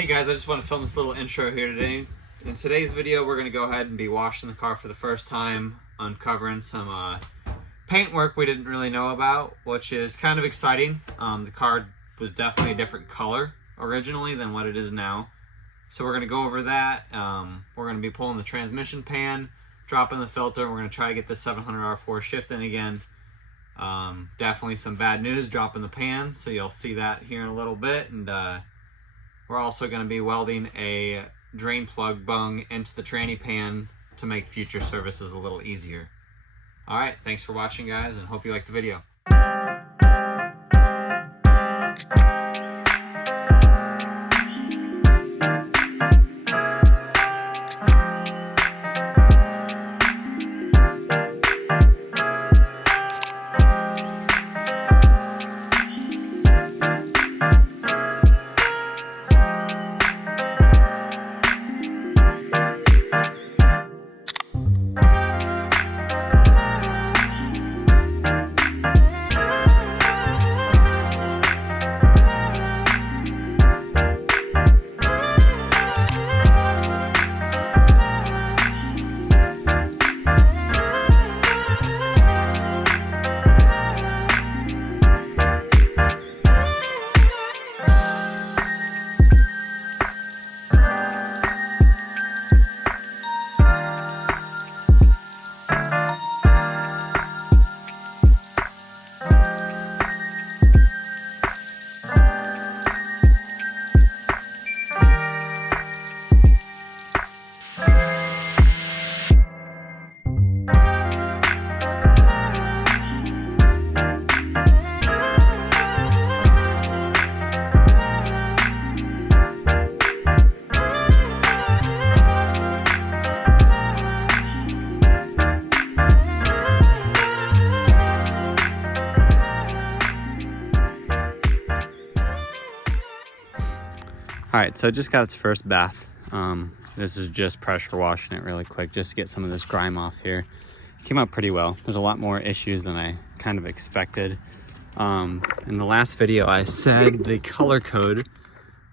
Hey guys, I just want to film this little intro here today. In today's video, we're going to go ahead and be washing the car for the first time, uncovering some paint work we didn't really know about, which is kind of exciting. The car was definitely a different color originally than what it is now. So we're going to go over that. We're going to be pulling the transmission pan, dropping the filter, and we're going to try to get the 700 R4 shifting again. Definitely some bad news dropping the pan, so you'll see that here in a little bit. And we're also going to be welding a drain plug bung into the tranny pan to make future services a little easier. Alright, thanks for watching guys, and hope you liked the video. Alright, so it just got its first bath. This is just pressure washing it really quick just to get some of this grime off here. It came out pretty well. There's a lot more issues than I kind of expected. In the last video I said the color code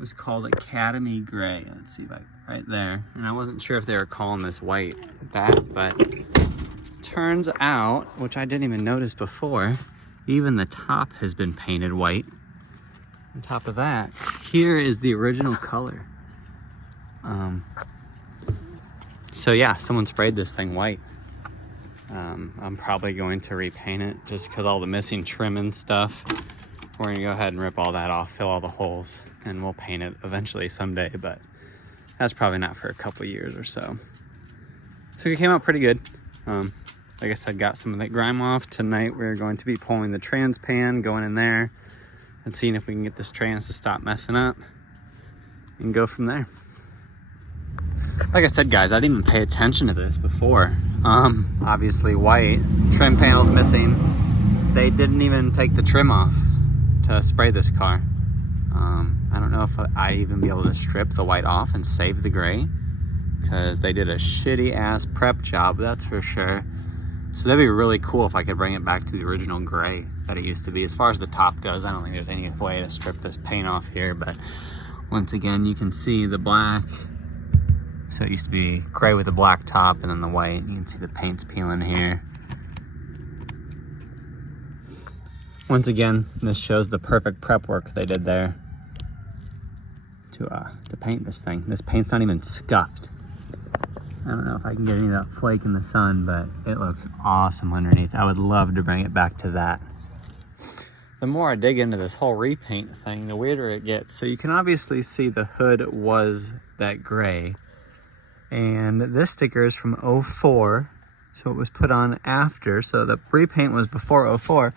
was called Academy Gray. Let's see, like right there. And I wasn't sure if they were calling this white that, but turns out, which I didn't even notice before, even the top has been painted white. On top of that, here is the original color. So yeah, someone sprayed this thing white. I'm probably going to repaint it just because all the missing trim and stuff. We're gonna go ahead and rip all that off, fill all the holes, and we'll paint it eventually someday, but that's probably not for a couple years or so. So it came out pretty good. Like I said, got some of that grime off. Tonight we're going to be pulling the trans pan, going in there, and seeing if we can get this trans to stop messing up and go from there. Like I said guys, I didn't even pay attention to this before. Obviously white, trim panel's missing. They didn't even take the trim off to spray this car. I don't know if I'd even be able to strip the white off and save the gray, because they did a shitty ass prep job, that's for sure. So that'd be really cool if I could bring it back to the original gray that it used to be. As far as the top goes, I don't think there's any way to strip this paint off here, but once again, you can see the black. So it used to be gray with a black top and then the white. You can see the paint's peeling here. Once again, this shows the perfect prep work they did there to paint this thing. This paint's not even scuffed. I don't know if I can get any of that flake in the sun, but it looks awesome underneath. I would love to bring it back to that. The more I dig into this whole repaint thing, the weirder it gets. So you can obviously see the hood was that gray. And this sticker is from 04, so it was put on after. So the repaint was before 04,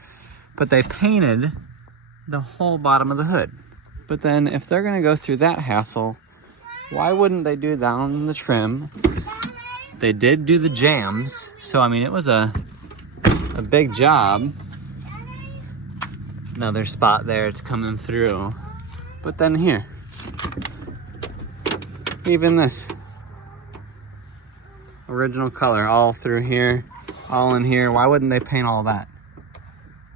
but they painted the whole bottom of the hood. But then if they're gonna go through that hassle, why wouldn't they do that on the trim? They did do the jams, so I mean it was a big job. Another spot there, it's coming through. But then here, even this original color all through here, all in here. Why wouldn't they paint all that?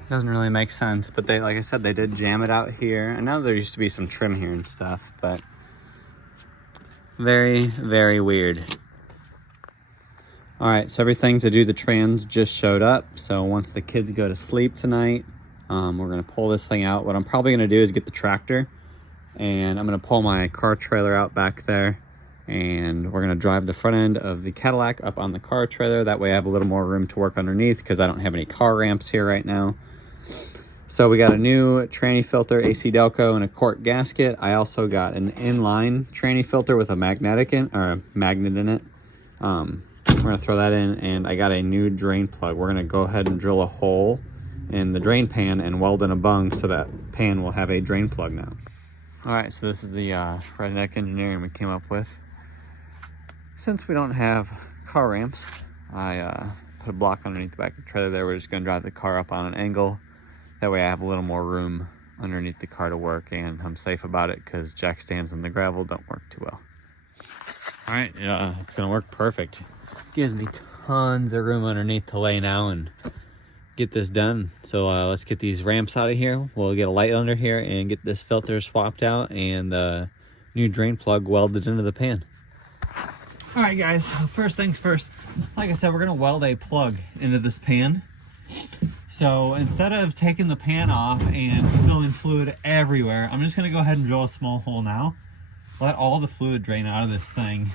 Doesn't really make sense, but they, like I said, they did jam it out here. I know there used to be some trim here and stuff, but Very, very weird. All right, so everything to do the trans just showed up. So once the kids go to sleep tonight, we're gonna pull this thing out. What I'm probably gonna do is get the tractor, and I'm gonna pull my car trailer out back there, and we're gonna drive the front end of the Cadillac up on the car trailer. That way I have a little more room to work underneath because I don't have any car ramps here right now. So we got a new tranny filter, AC Delco, and a cork gasket. I also got an inline tranny filter with a magnet in it. We're gonna throw that in, and I got a new drain plug. We're gonna go ahead and drill a hole in the drain pan and weld in a bung so that pan will have a drain plug now. All right, so this is the redneck engineering we came up with. Since we don't have car ramps, I put a block underneath the back of the trailer there. We're just gonna drive the car up on an angle. That way I have a little more room underneath the car to work, and I'm safe about it because jack stands on the gravel don't work too well. All right, it's gonna work perfect. Gives me tons of room underneath to lay now and get this done. So let's get these ramps out of here. We'll get a light under here and get this filter swapped out and the new drain plug welded into the pan. All right, guys, so first things first, like I said, we're gonna weld a plug into this pan. So instead of taking the pan off and spilling fluid everywhere, I'm just gonna go ahead and drill a small hole now. Let all the fluid drain out of this thing.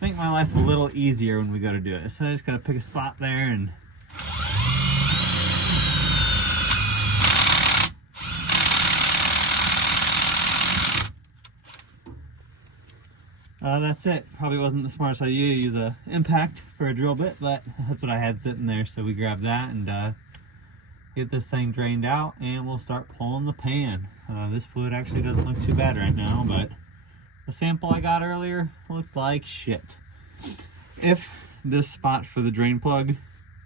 Make my life a little easier when we go to do it. So I just gotta pick a spot there and that's it. Probably wasn't the smartest idea to use a impact for a drill bit, but that's what I had sitting there. So we grab that and get this thing drained out, and we'll start pulling the pan. This fluid actually doesn't look too bad right now, but the sample I got earlier looked like shit. If this spot for the drain plug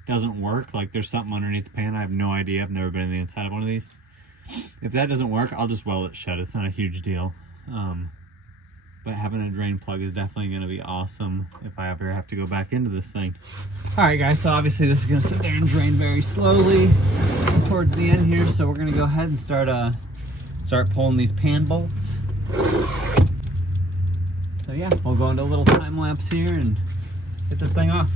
doesn't work, like there's something underneath the pan, I have no idea. I've never been in the inside of one of these. If that doesn't work, I'll just weld it shut. It's not a huge deal. But having a drain plug is definitely going to be awesome if I ever have to go back into this thing. All right, guys, so obviously this is going to sit there and drain very slowly towards the end here. So we're going to go ahead and start pulling these pan bolts. So yeah, we'll go into a little time lapse here and get this thing off.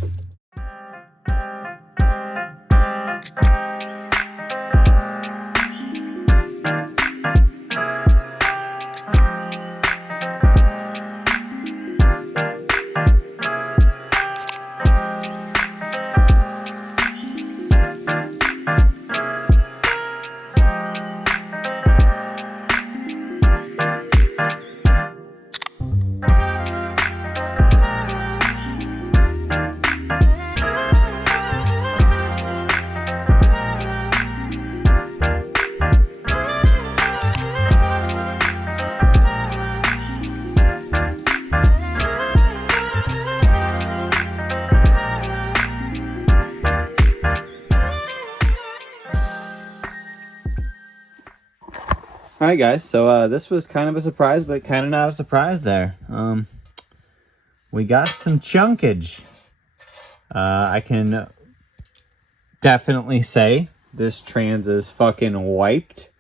All right, guys, so this was kind of a surprise, but kind of not a surprise there. We got some chunkage. I can definitely say this trans is fucking wiped.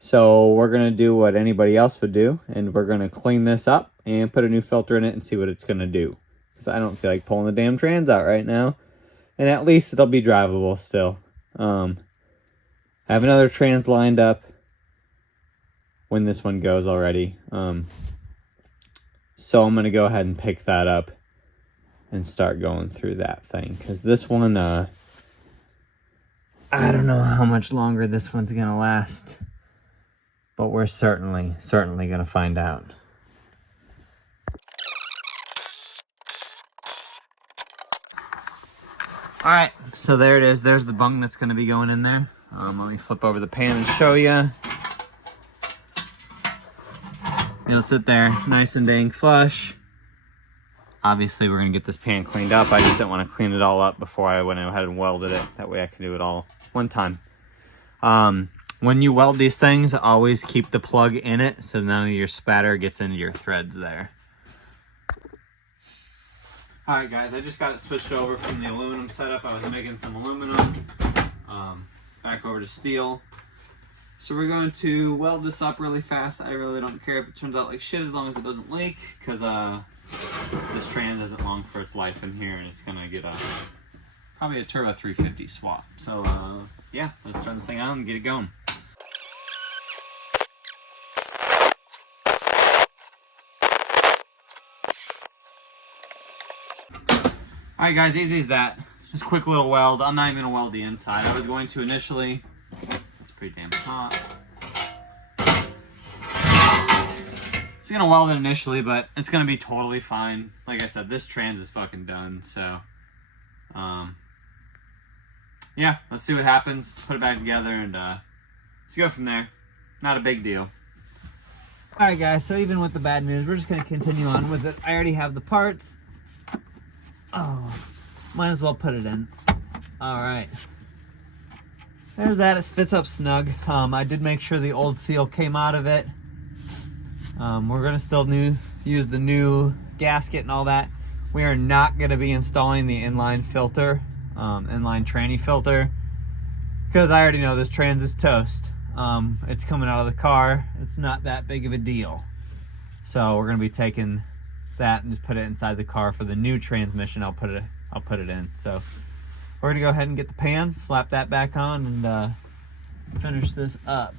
So we're going to do what anybody else would do, and we're going to clean this up and put a new filter in it and see what it's going to do. Because I don't feel like pulling the damn trans out right now. And at least it'll be drivable still. I have another trans lined up when this one goes already. So I'm going to go ahead and pick that up and start going through that thing. Because this one, I don't know how much longer this one's going to last. But we're certainly going to find out. All right, so there it is. There's the bung that's going to be going in there. Let me flip over the pan and show you. It'll sit there nice and dang flush. Obviously, we're going to get this pan cleaned up. I just didn't want to clean it all up before I went ahead and welded it. That way I can do it all one time. When you weld these things, always keep the plug in it so none of your spatter gets into your threads there. All right, guys, I just got it switched over from the aluminum setup. I was making some aluminum, back over to steel. So we're going to weld this up really fast. I really don't care if it turns out like shit as long as it doesn't leak, because this trans isn't long for its life in here, and it's gonna get probably a turbo 350 swap. So yeah, let's turn this thing on and get it going. Alright guys, easy as that. Just a quick little weld. I'm not even gonna weld the inside. I was going to initially. It's pretty damn hot. Just gonna weld it initially, but it's gonna be totally fine. Like I said, this trans is fucking done, so yeah, let's see what happens. Put it back together and let's go from there. Not a big deal. Alright guys, so even with the bad news, we're just gonna continue on with it. I already have the parts. Oh, might as well put it in. Alright. There's that. It fits up snug. I did make sure the old seal came out of it. We're going to still use the new gasket and all that. We are not going to be installing the inline filter, inline tranny filter, because I already know this trans is toast. It's coming out of the car. It's not that big of a deal. So we're going to be taking that and just put it inside the car. For the new transmission, I'll put it in. So we're gonna go ahead and get the pan, slap that back on, and finish this up.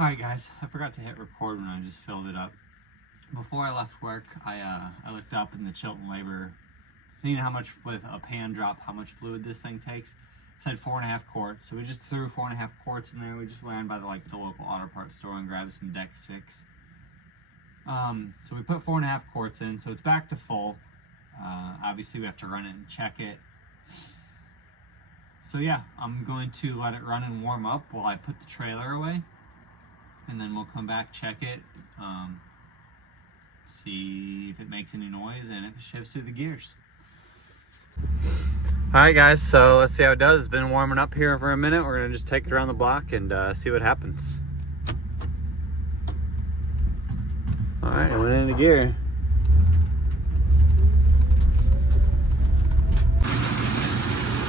Alright guys, I forgot to hit record when I just filled it up. Before I left work, I looked up in the Chilton Labor, seeing how much with a pan drop, how much fluid this thing takes. It said 4.5 quarts, so we just threw 4.5 quarts in there. We just ran by the local auto parts store and grabbed some Deck 6. So we put 4.5 quarts in, so it's back to full. Obviously we have to run it and check it. So yeah, I'm going to let it run and warm up while I put the trailer away. And then we'll come back, check it, see if it makes any noise and if it shifts through the gears. Alright guys, so let's see how it does. It's been warming up here for a minute. We're going to just take it around the block and see what happens. Alright, it went into gear.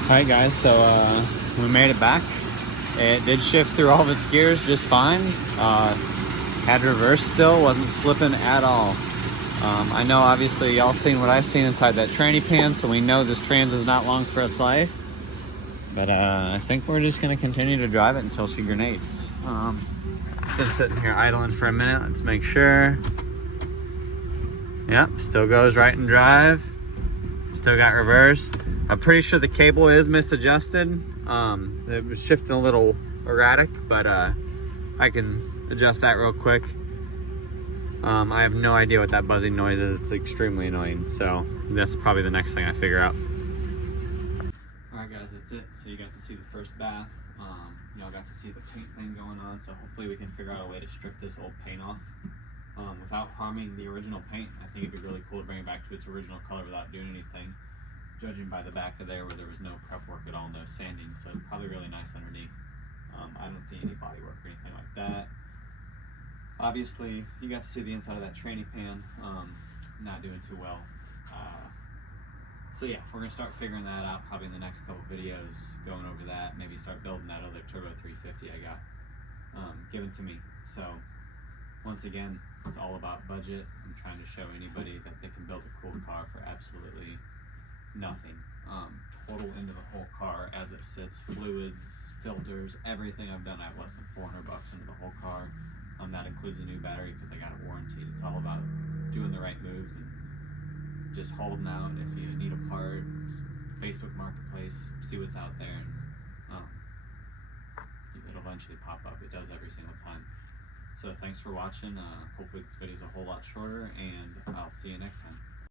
Alright guys, so we made it back. It did shift through all of its gears just fine. Had reverse still, wasn't slipping at all. I know obviously y'all seen what I've seen inside that tranny pan, so we know this trans is not long for its life. But I think we're just gonna continue to drive it until she grenades. Been sitting here idling for a minute. Let's make sure. Yep, still goes right in drive. Still got reverse. I'm pretty sure the cable is misadjusted. It was shifting a little erratic, but I can adjust that real quick. I have no idea what that buzzing noise is. It's extremely annoying, so that's probably the next thing I figure out. Alright guys, that's it. So you got to see the first bath. Y'all got to see the paint thing going on, so hopefully we can figure out a way to strip this old paint off without harming the original paint. I think it'd be really cool to bring it back to its original color without doing anything. Judging by the back of there where there was no prep work at all, no sanding, so it's probably really nice underneath. I don't see any body work or anything like that. Obviously, you got to see the inside of that tranny pan, not doing too well. So yeah, we're gonna start figuring that out probably in the next couple videos, going over that, maybe start building that other turbo 350 I got given to me. So once again, it's all about budget. I'm trying to show anybody that they can build a cool car for absolutely nothing. Total into the whole car as it sits, fluids, filters, everything I've done. I have less than $400 into the whole car. That includes a new battery because I got it warranted. It's all about doing the right moves and just holding out. If you need a part, Facebook Marketplace, see what's out there, and it'll eventually pop up. It does every single time. So thanks for watching. Hopefully this video is a whole lot shorter, and I'll see you next time.